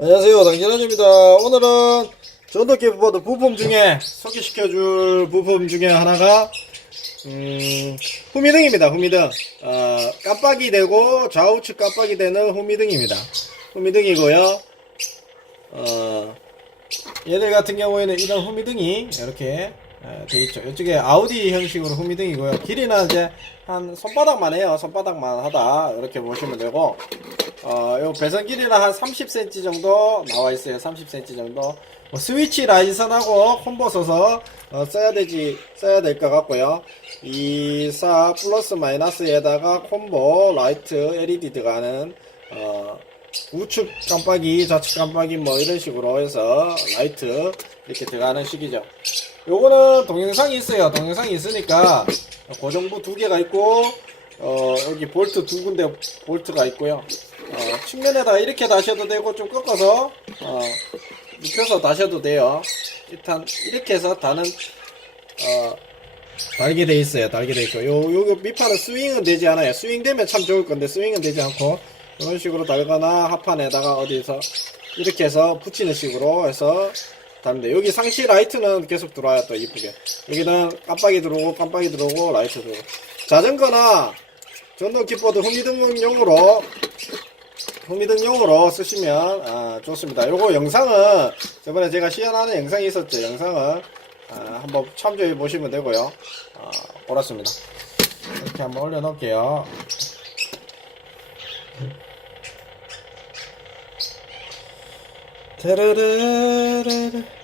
안녕하세요. 당진원입니다. 오늘은 전도 기프보드 부품 중에 소개시켜줄 부품 중에 하나가 음, 후미등입니다. 후미등. 어, 깜빡이 되고 좌우측 깜빡이 되는 후미등입니다. 후미등이고요. 어, 얘들 같은 경우에는 이런 후미등이 이렇게 어, 돼 있죠 이쪽에 아우디 형식으로 후미등이고요 길이는 이제 한 손바닥만 해요 손바닥만 하다 이렇게 보시면 되고 어, 요 배선 길이는 한 30cm 정도 나와 있어요. 30cm 정도. 뭐 스위치 라인선하고 콤보 써서 어, 써야 되지 써야 될 것 같고요. 이사 플러스 마이너스에다가 콤보 라이트 LED 들어가는 어, 우측 깜빡이, 좌측 깜빡이 뭐 이런 식으로 해서 라이트 이렇게 들어가는 식이죠. 요거는 동영상이 있어요. 동영상이 있으니까 고정부 두 개가 있고 어, 여기 볼트 두 군데 볼트가 있고요. 어, 측면에다 이렇게 다셔도 되고 좀 꺾어서 어, 눕혀서 다셔도 돼요. 일단 이렇게 해서 다는 어, 달게 돼 있어요. 달게 돼 있고 요, 요, 요 밑판은 스윙은 되지 않아요. 스윙 되면 참 좋을 건데 스윙은 되지 않고 이런 식으로 달거나 하판에다가 어디서 이렇게 해서 붙이는 식으로 해서 다른데 여기 상시 라이트는 계속 들어와요 또 이쁘게. 여기는 깜빡이 들어오고 깜빡이 들어오고 라이트 들어오고. 자전거나 전동 킥보드 후미등용으로 후미등용으로 쓰시면 아, 좋습니다. 요거 영상은 저번에 제가 시연하는 영상이 있었죠. 영상은 아, 한번 참조해 보시면 되고요. 아, 그렇습니다. 이렇게 한번 올려 놓을게요 Tararara.